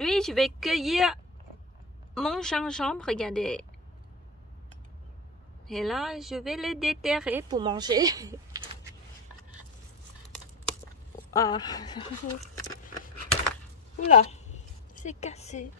aujourd'hui, je vais cueillir mon gingembre, regardez. Et là, je vais les déterrer pour manger. Ah. Oula, c'est cassé.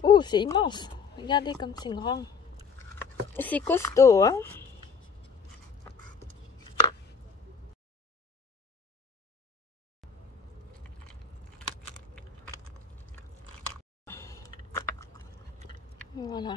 Oh, c'est immense. Regardez comme c'est grand. C'est costaud, hein. Voilà.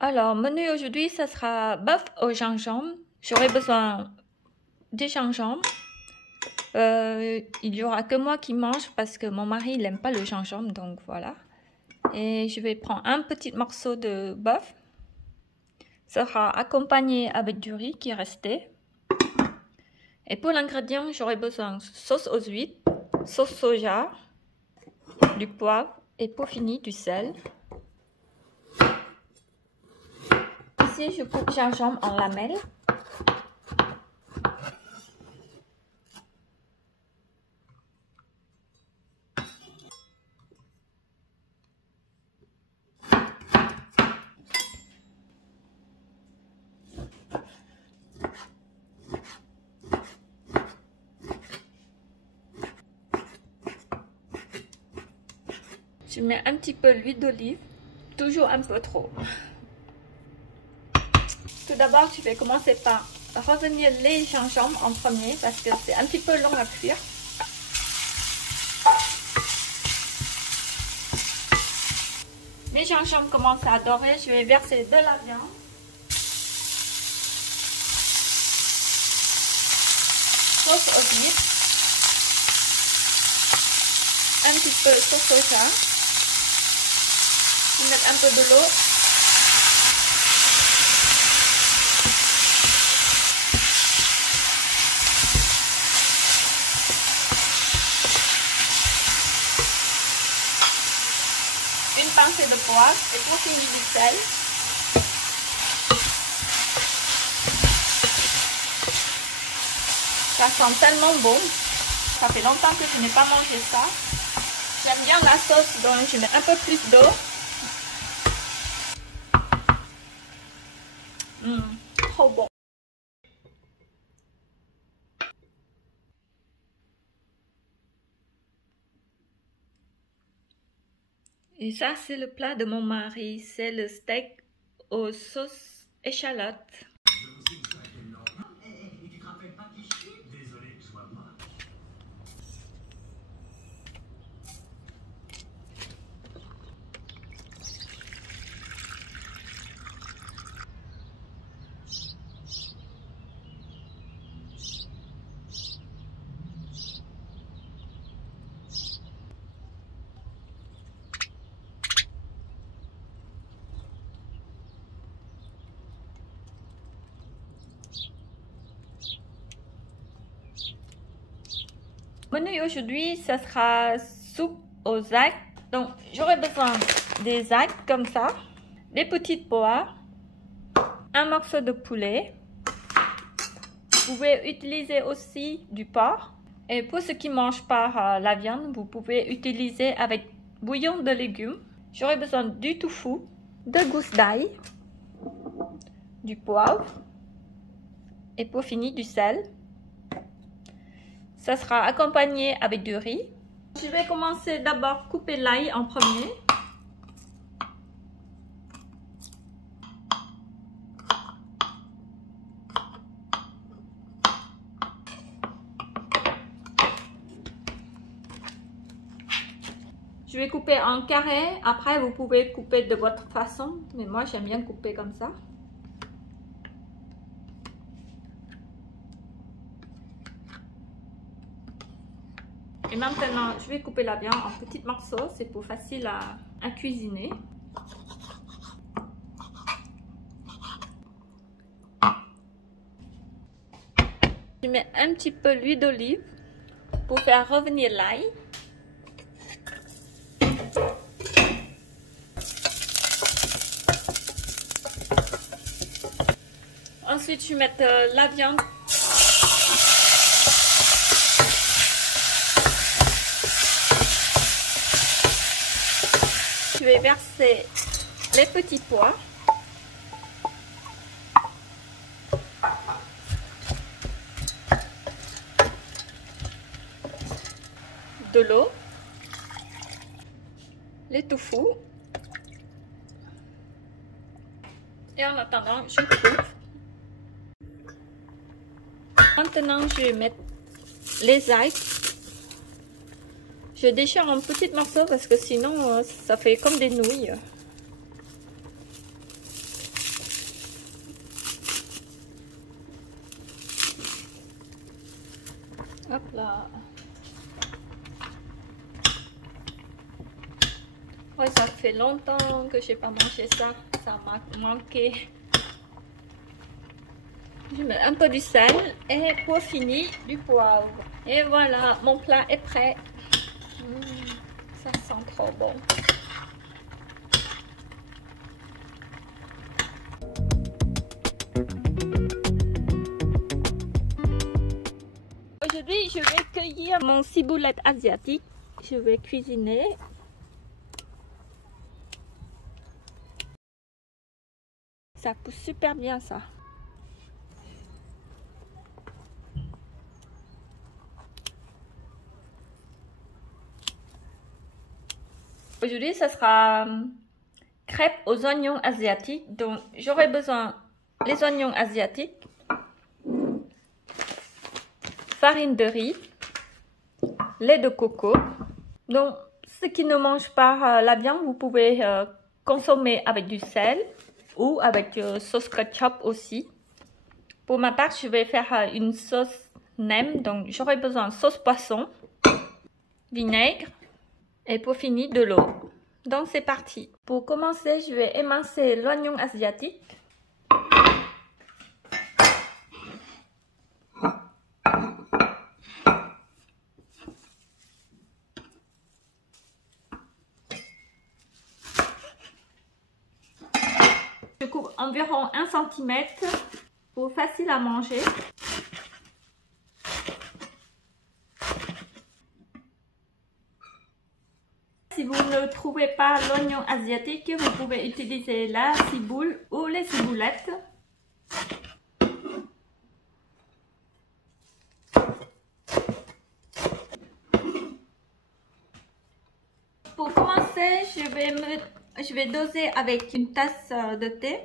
Alors, menu aujourd'hui, ça sera bœuf au gingembre. J'aurai besoin de gingembre. Il n'y aura que moi qui mange parce que mon mari, il n'aime pas le gingembre, donc voilà. Et je vais prendre un petit morceau de bœuf. Ça sera accompagné avec du riz qui est resté. Et pour l'ingrédient, j'aurai besoin de sauce aux huîtres, sauce soja, du poivre et pour finir du sel. Ici, je coupe gingembre en lamelles. Je mets un petit peu l'huile d'olive, toujours un peu trop. Tout d'abord, je vais commencer par revenir les gingembres en premier parce que c'est un petit peu long à cuire. Les gingembre commencent à dorer, je vais verser de la viande. Sauce aux huîtres. Un petit peu de sauce soja. Je vais mettre un peu de l'eau. Une pincée de poivre et pour finir du sel. Ça sent tellement bon. Ça fait longtemps que je n'ai pas mangé ça. J'aime bien la sauce, donc je mets un peu plus d'eau. Trop bon. Et ça, c'est le plat de mon mari. C'est le steak aux sauces échalotes. Menu aujourd'hui, ça sera soupe aux algues. Donc, j'aurai besoin des algues comme ça, des petites poires, un morceau de poulet. Vous pouvez utiliser aussi du porc. Et pour ceux qui ne mangent pas la viande, vous pouvez utiliser avec bouillon de légumes. J'aurai besoin du tofu, de gousses d'ail, du poivre et pour finir du sel. Ça sera accompagné avec du riz. Je vais commencer d'abord couper l'ail en premier. Je vais couper en carré. Après, vous pouvez couper de votre façon. Mais moi, j'aime bien couper comme ça. Et maintenant, je vais couper la viande en petits morceaux. C'est pour facile à cuisiner. Je mets un petit peu d'huile d'olive pour faire revenir l'ail. Ensuite, je vais mettre la viande. Je vais verser les petits pois. De l'eau. Les tofu. Et en attendant, je coupe. Maintenant, je vais mettre les algues. Je déchire en petits morceaux parce que sinon, ça fait comme des nouilles. Hop là. Ouais, ça fait longtemps que j'ai pas mangé ça. Ça m'a manqué. Je mets un peu du sel et pour finir du poivre. Et voilà, mon plat est prêt. Ça sent trop bon. Aujourd'hui, je vais cueillir mon ciboulette asiatique. Je vais cuisiner. Ça pousse super bien ça. Aujourd'hui, ce sera crêpes aux oignons asiatiques. Donc, j'aurai besoin des oignons asiatiques, farine de riz, lait de coco. Donc, ceux qui ne mangent pas la viande, vous pouvez consommer avec du sel ou avec sauce ketchup aussi. Pour ma part, je vais faire une sauce nem. Donc, j'aurai besoin de sauce poisson, vinaigre. Et pour finir, de l'eau. Donc c'est parti. Pour commencer, je vais émincer l'oignon asiatique. Je coupe environ 1 cm pour facile à manger. Si vous ne trouvez pas l'oignon asiatique, vous pouvez utiliser la ciboule ou les ciboulettes. Pour commencer, je vais doser avec une tasse de thé.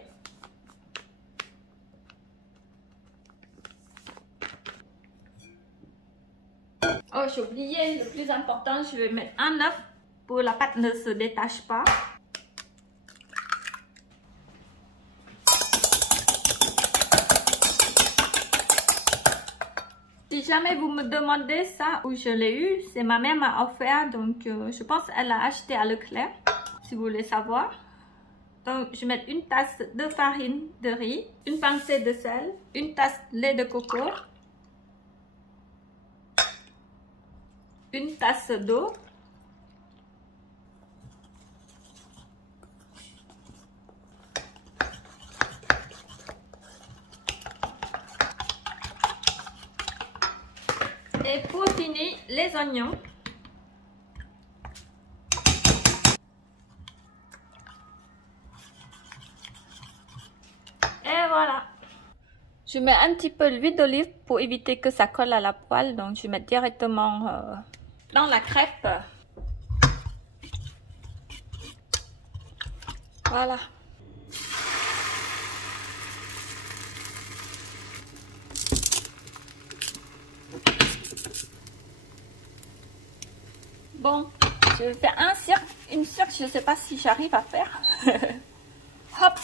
Oh, j'ai oublié le plus important, je vais mettre un œuf. Pour la pâte ne se détache pas. Si jamais vous me demandez ça où je l'ai eu, c'est ma mère m'a offert, donc je pense qu'elle l'a acheté à Leclerc, si vous voulez savoir. Donc je vais mettre une tasse de farine de riz, une pincée de sel, une tasse de lait de coco, une tasse d'eau. Et pour finir, les oignons. Et voilà. Je mets un petit peu d'huile d'olive pour éviter que ça colle à la poêle. Donc je mets directement dans la crêpe. Voilà. Bon, je vais faire une cirque, je ne sais pas si j'arrive à faire. Hop!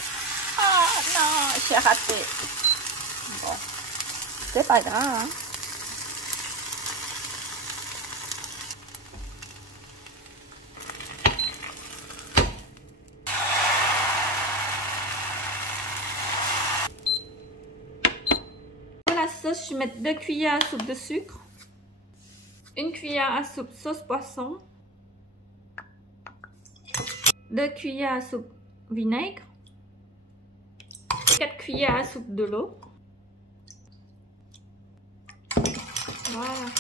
Ah non, j'ai raté. Bon, c'est pas grave. Hein? sauce, je vais mettre 2 cuillères à soupe de sucre, 1 cuillère à soupe sauce poisson, 2 cuillères à soupe vinaigre, 4 cuillères à soupe de l'eau. Voilà.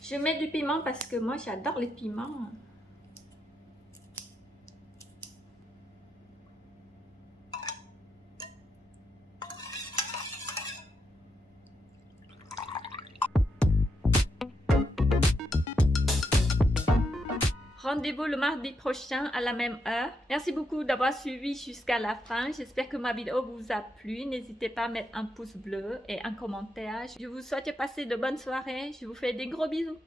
Je mets du piment parce que moi j'adore les piments. Rendez-vous le mardi prochain à la même heure. Merci beaucoup d'avoir suivi jusqu'à la fin. J'espère que ma vidéo vous a plu. N'hésitez pas à mettre un pouce bleu et un commentaire. Je vous souhaite de passer de bonnes soirées. Je vous fais des gros bisous.